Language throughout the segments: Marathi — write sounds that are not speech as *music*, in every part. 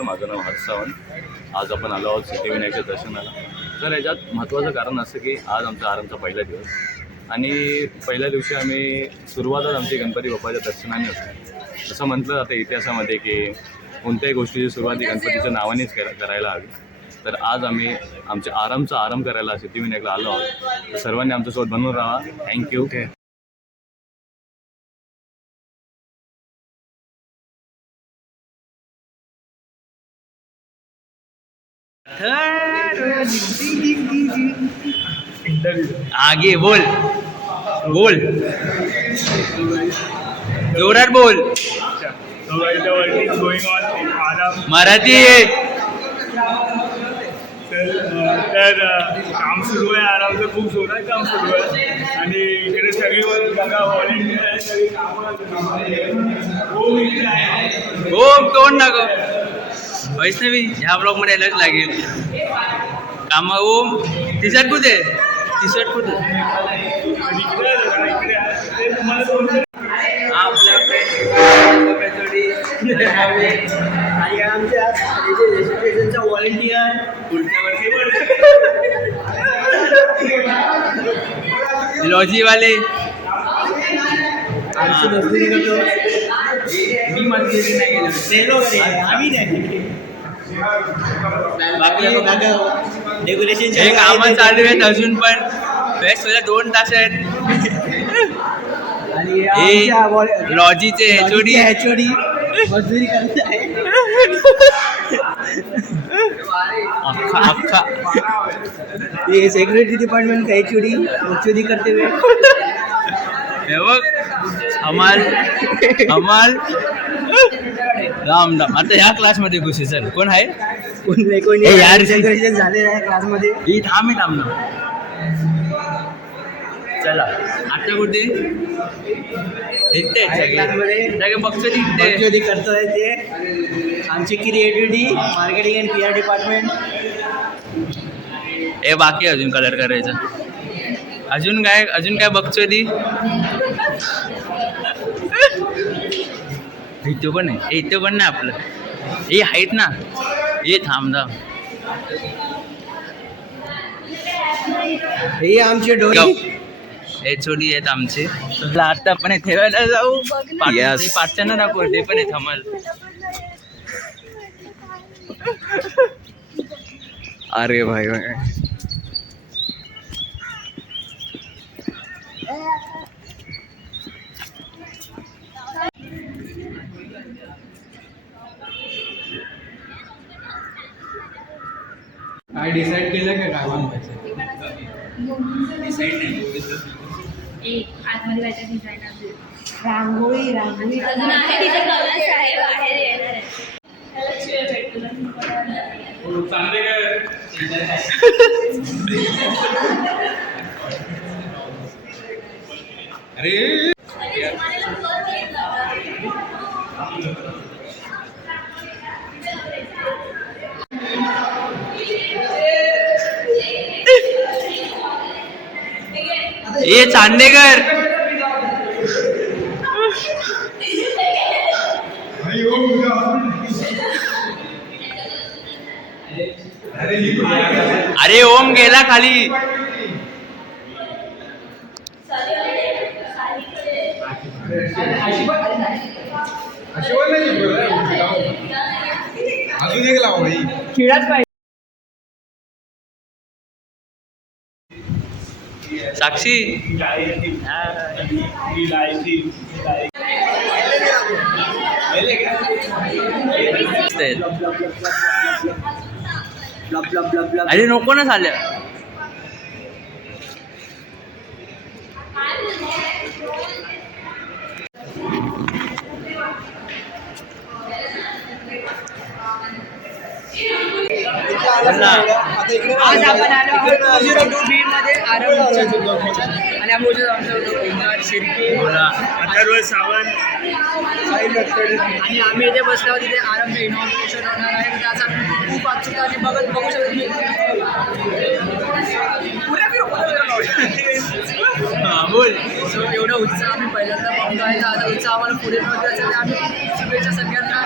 माझं नाव हर्ष सावंत आज आपण आलो आहोत सिद्धिविनायकच्या दर्शनाला तर याच्यात महत्त्वाचं कारण असं की आज आमचा आरामचा पहिला दिवस आणि पहिल्या दिवशी आम्ही सुरुवातच आमची गणपती बाप्पाच्या दर्शनाने होतो असं म्हटलं जातं इतिहासामध्ये की कोणत्याही गोष्टीची सुरुवात ही गणपतीच्या नावानेच करायला हवी तर आज आम्ही आमच्या आरामचा आराम करायला सिद्धिविनायकला आलो आहोत तर सर्वांनी आमच्यासोबत बनवून राहा थँक्यू आगे बोल. बोल. जोरात बोल. मराठी तर काम सुरू आहे आरामचं खूप जोरात काम सुरू आहे. आणि इकडे सगळी बघा इकडे आहे. ओम तोंड वैष्णवी ह्या ब्लॉगमध्ये यायलाच लागेल. कामा ओम टी शर्ट कुठे? टी शर्ट कुठे आणि आमच्या रजिस्ट्रेशनचा व्हॉलेंटियर लॉजी वाले आमची मजदुरी करतो. मी नाही गेलो. आम्ही नाही. बाकी हे कामं चालू आहेत अजून पण. बेस्ट व्हायला दोन तास आहेत. हे लॉजीचे एचओडी. एचओडी मजुरी करत आहे. अख्खा ये सेक्युरिटी डिपार्टमेंट का एचओडी? एचओडी करते हुए हे बघ अमाल अमाल. राम राम. आता ह्या क्लासमध्ये घुसे चल. कोण आहे? कोण नाही कोणी ए, यार, झालेलं आहे क्लासमध्ये ही थांब मी थांब ना चला. आता कुठे? इथे क्लासमध्ये सगळे. एचओडी करतोय ते. आमची creativity marketing and P R department हे बाकी आहे अजून कलर करायचं. अजून काय अजून काय बघतोय ती इथे पण आहे. इथे पण नाही आपलं. हे आहेत ना. हे थांब थांब. हे आमचे डोळे. एचओडी आहेत आमचे. आता पण ठेवायला जाऊ. पाचशे नको ते पण आहे थमल अरे भाई. काय डिसाईड केलं का काय बनवायचं? एक आतमध्ये व्हायच्या डिझाईन रांगोळी रांगोळी. अजून आहे तिथे कलर्स आहे बाहेर येणार आहे त्याला शिवाय भेटलं ए चांदेकर. अरे ओम गेला खाली. अजून एक लावा भाई खेळाच पाहिजे. साक्षी ब्लब ब्लब ब्लब ब्लब अरे नको ना झाल्या आज आपण आलो आरंभच्या आणि आमचं ओंकार शिर्के. अथर्व सावंत आणि आम्ही इथे बसलो आहोत तिथे आरंभ इनॉग्रेशन होणार आहे. त्याचा खूप उत्सुकता आणि बघत बघू शकतो. हा, बोल. एवढा उत्साह आम्ही पहिल्यांदा पाहतो आहे तर आता उत्साह आम्हाला पुढे आहे. आम्ही शुभेच्छा सगळ्यांना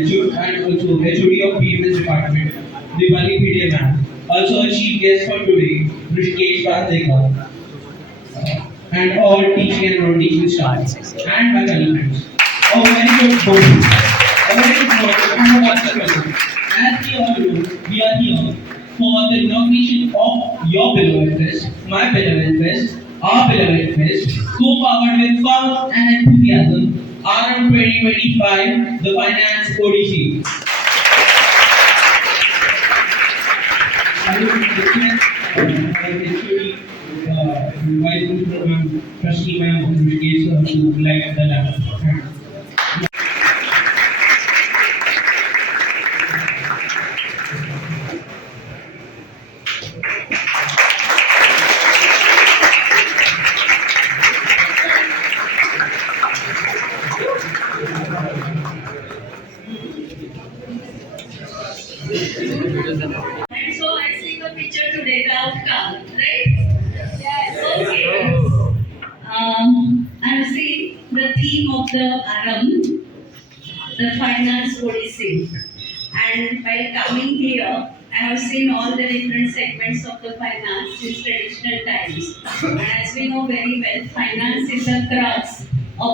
पैसे and of PMS department also a chief for today Rishikesh Bandekar and all teaching and non-teaching staff and my fellow oh very good as we all know we are here for the inauguration of your beloved fest my beloved fest our beloved fest, co-powered with fun and enthusiasm, RM 2025, the Finance Odyssey. I would request, Principal Ma'am, Trustee Ma'am, Rishikesh sir to light the lamp.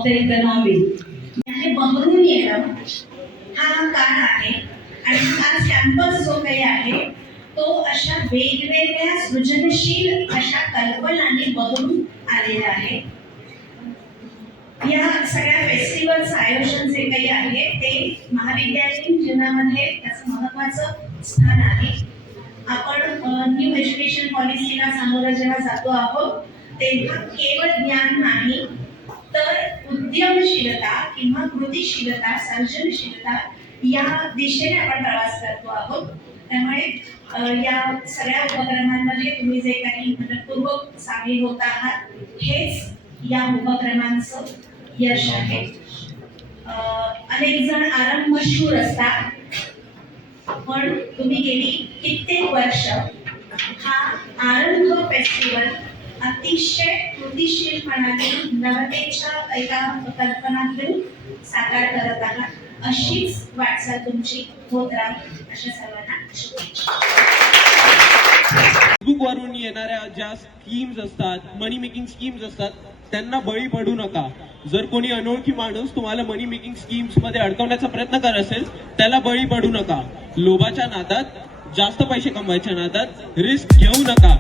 Of the economy. म्हणजे बहरून येणं हा काळ आहे आणि हा कॅम्पस जो काही आहे तो अशा वेगवेगळ्या सृजनशील अशा कल्पनांनी बघून आलेला आहे या सगळ्या फेस्टिवल्स आयोजन जे काही आहे ते महाविद्यालयीन जीवनामध्ये त्याचं महत्वाचं स्थान आहे आपण न्यू एज्युकेशन पॉलिसीला सामोरं जेव्हा जातो आहोत तेव्हा केवळ ज्ञान नाही तर उद्यमशीलता किंवा कृतीशीलता सर्जनशीलता या दिशेने आपण प्रवास करतो आहोत. त्यामुळे या सगळ्या उपक्रमांमध्ये तुम्ही जे काही मनपूर्वक सामील होत आहात हेच या उपक्रमांचं यश आहे. अनेक जण आरंभ मशहूर असतात पण तुम्ही गेली कित्येक वर्ष हा आरंभ फेस्टिवल अतिशय कृतिशीलपणाने नवतेच्या एका कल्पनातून साकार करत आहात. अशीच वाटचाल तुमची होत राहील. अशा सर्वांना फेसबुक वरून येणाऱ्या ज्या स्कीम्स असतात मनी मेकिंग स्कीम्स असतात त्यांना बळी पडू नका. जर कोणी अनोळखी माणूस तुम्हाला मनी मेकिंग स्कीम्समध्ये अडकवण्याचा प्रयत्न करत असेल त्याला बळी पडू नका. लोभाच्या नादात जास्त पैसे कमवायच्या नादात रिस्क घेऊ नका.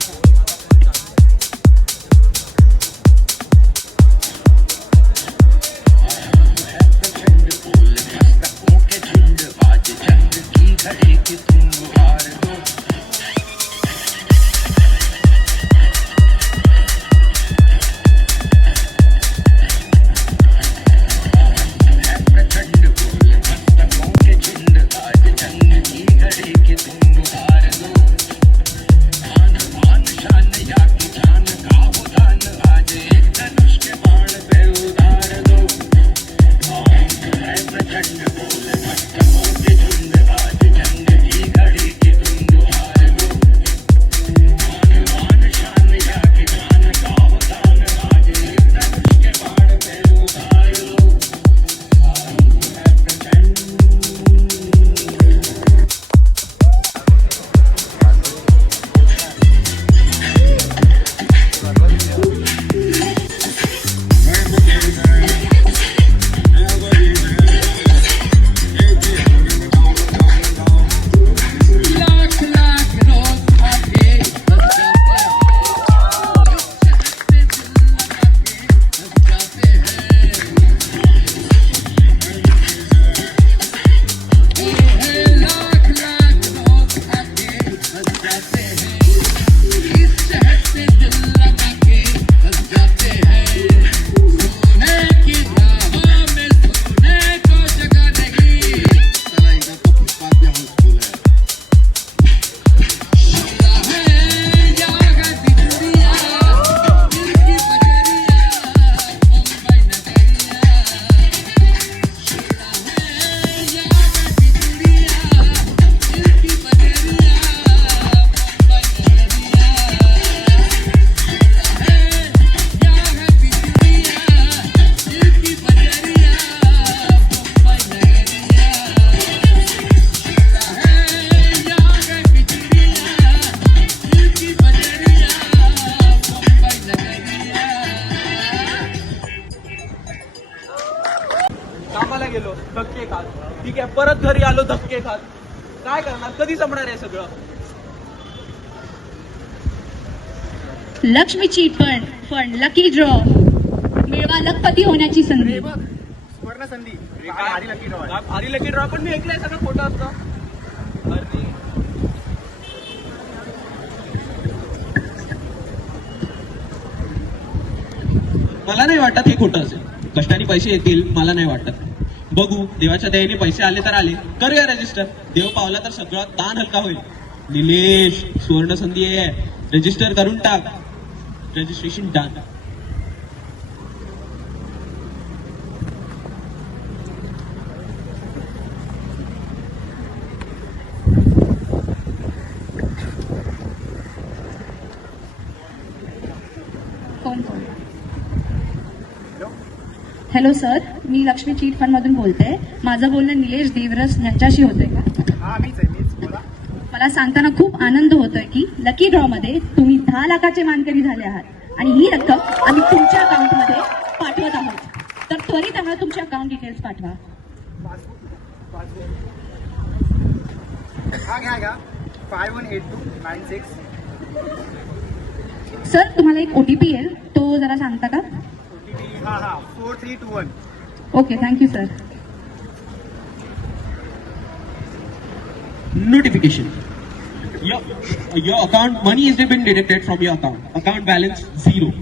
काय करणार? कधी जमणार आहे सगळं? Lakshmi chit fund fund lucky draw मिळवा लखपती होण्याची संधी. काय? भारी लकी ड्रॉ पण मी ऐकलंय सगळं खोटं असतं अरे. मला नाही वाटत हे खोटं असेल. कष्टाने पैसे येतील मला नाही वाटत. बघू देवाच्या दयेने पैसे आले तर आले. करूया रजिस्टर देव पावला तर सगळं ताण हलका होईल. निलेश सुवर्ण संधी आहे रजिस्टर करून टाक. रजिस्ट्रेशन डन कोण हॅलो सर मी लक्ष्मी चीट फंड मधून बोलते. माझं बोलणं निलेश देवरस यांच्याशी होतंय का? मला सांगताना खूप आनंद होतोय की लकी ड्रॉ मध्ये तुम्ही दहा लाखाचे मानकरी झाले आहात. आणि ही रक्कम आम्ही तुमच्या अकाउंटमध्ये पाठवत आहोत. तर त्वरित आम्हाला तुमचे अकाउंट डिटेल्स पाठवा. सर तुम्हाला एक ओटीपी येईल. तो जरा सांगता का? हां हां. Four three two one okay thank you sir notification your, your account money has been deducted from your account account balance zero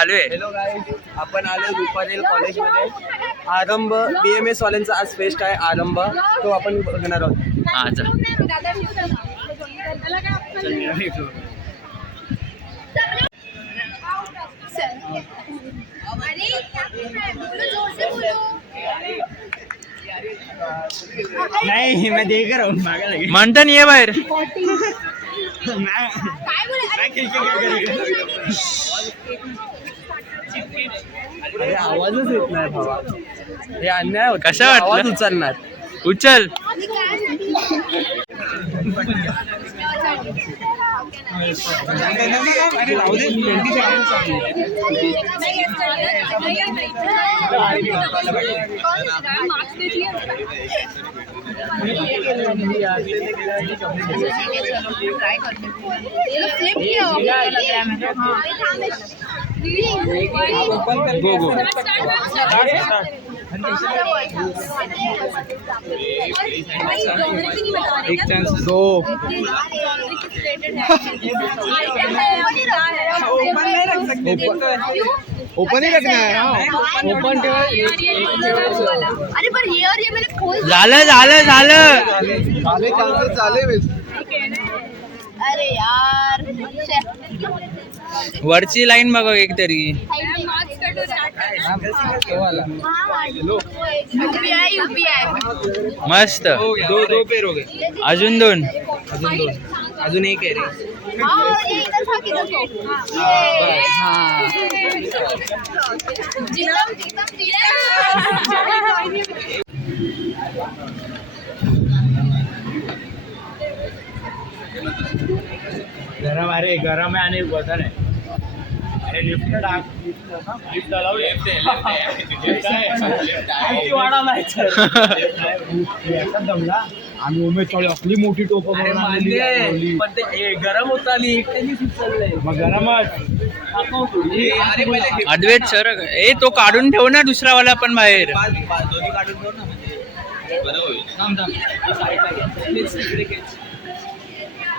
चालू आहे. हॅलो गाईज आपण आलो रुपारेल कॉलेजमध्ये. आरंभ बी एम एस वाल्यांचा आज फेस्ट आहे आरंभ. तो आपण बघणार आहोत. हा चल. नाही मैं देख रहा हूँ मागा लगे मंटन ये बाहेर. *laughs* अरे आवाजच येत नाही भावा हे अन्याय होत कशा वाटलं? आवाज उचलणार उचल फ्लिप गो गो एक चान्स दो ओपन ही रखना है ओपन अरे पण हे और ये मैंने खोल झालं झालं झालं चाले चांगले चाले अरे यार वरची लाईन बघा एक तरी. मस्त. दो दो पेर हो गए अजून दोन. अजून एक आहे रे. गरम अरे गरम आहे आणि वजन आहे. अरे लिफ्ट टाक लिफ्ट दमला आम्ही चालू. आपली मोठी टोप पण ते गरम होत आली एकट्याने सुचललंय मग गरमच. अद्वैत सर ए तो काढून ठेव ना दुसरा वाला पण बाहेर. *laughs*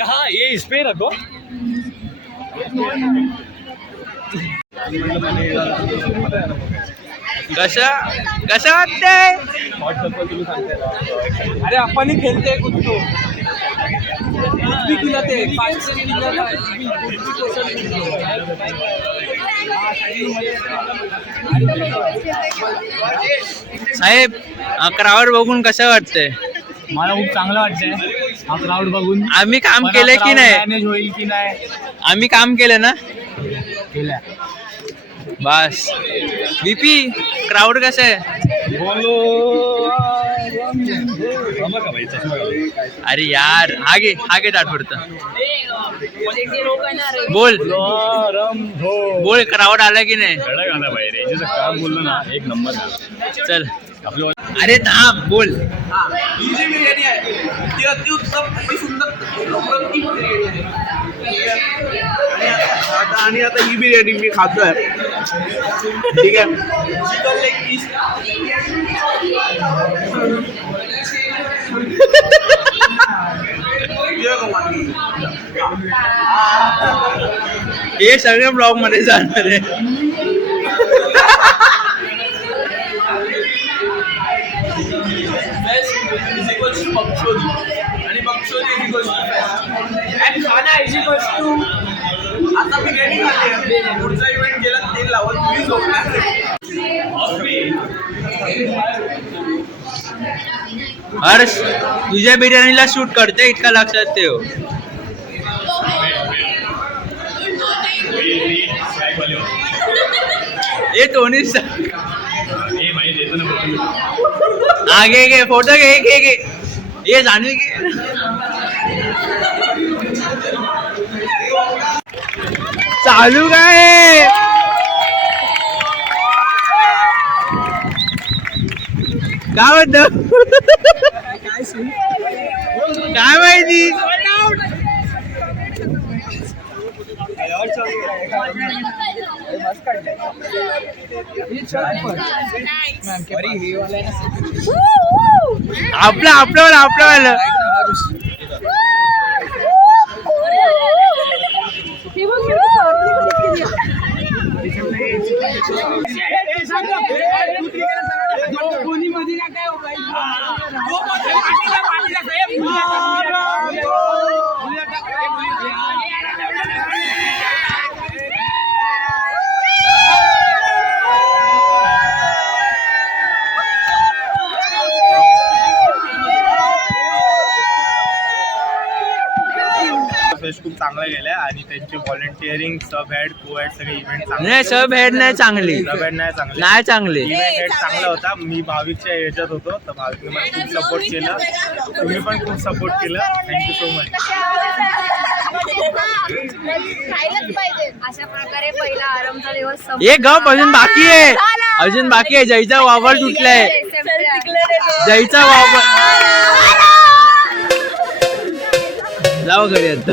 हाँ ये इस पे रखो। कशा कशा वाटतंय अरे आपण खेळते कुठतो कुठबी केलं ते पाचशे केलं साहेब क्राऊड बघून कसं वाटतंय? मला खूप चांगलं वाटतंय. हा क्राऊड बघून. आम्ही काम केलं की नाही? manage होईल की नाही? आम्ही काम केलं ना? केलं बस. बीपी क्राऊड कसं आहे? अरे यार हा घे तात्पुरतं बोल. बोल क्राऊड आला की नाही? काम बोललो ना एक नंबर चल. अरे थांब बोल. ही जी बिर्याणी आहे. ती अतिउत्तम अति सुंदर अप्रतिम बिर्याणी आहे आणि आता- आता आणि आता ही बिर्याणी मी ठीक आहे? चिकन लेग पीस हे सगळे ब्लॉग मध्ये जाणार आहे. आणि खाना ही गोष्ट पुढचा इव्हेंट गेला झोपणार हर्ष तुझ्या बिर्याणीला शूट करते इतका लक्षात ठेव. ये टोनी आगे गे फोटो घे घे घे. ये जाणवी घे. चालू काय? काय म्हणत? काय माहिती? आपलं आपलं आपलं. कोणी मध्ये ना काय फेस्ट खूप चांगला गेलाय आणि त्यांचे volunteering sub head co head सगळे इव्हेंट नाही सब हेड नाही चांगली. सब हेड नाही चांगले. नाही चांगली. इव्हेंट हेड चांगला होता. मी भाविकच्या याच्यात होतो. तर भाविकने मला खूप सपोर्ट केलं. तुम्ही पण खूप सपोर्ट केलं. थँक्यू सो मच अशा प्रकारे पहिला आरंभचा दिवस एक गाव अजून बाकी आहे. अजून बाकी आहे. जयचा वावर तुटलाय. जयचा वावर. जाऊ घरी आता.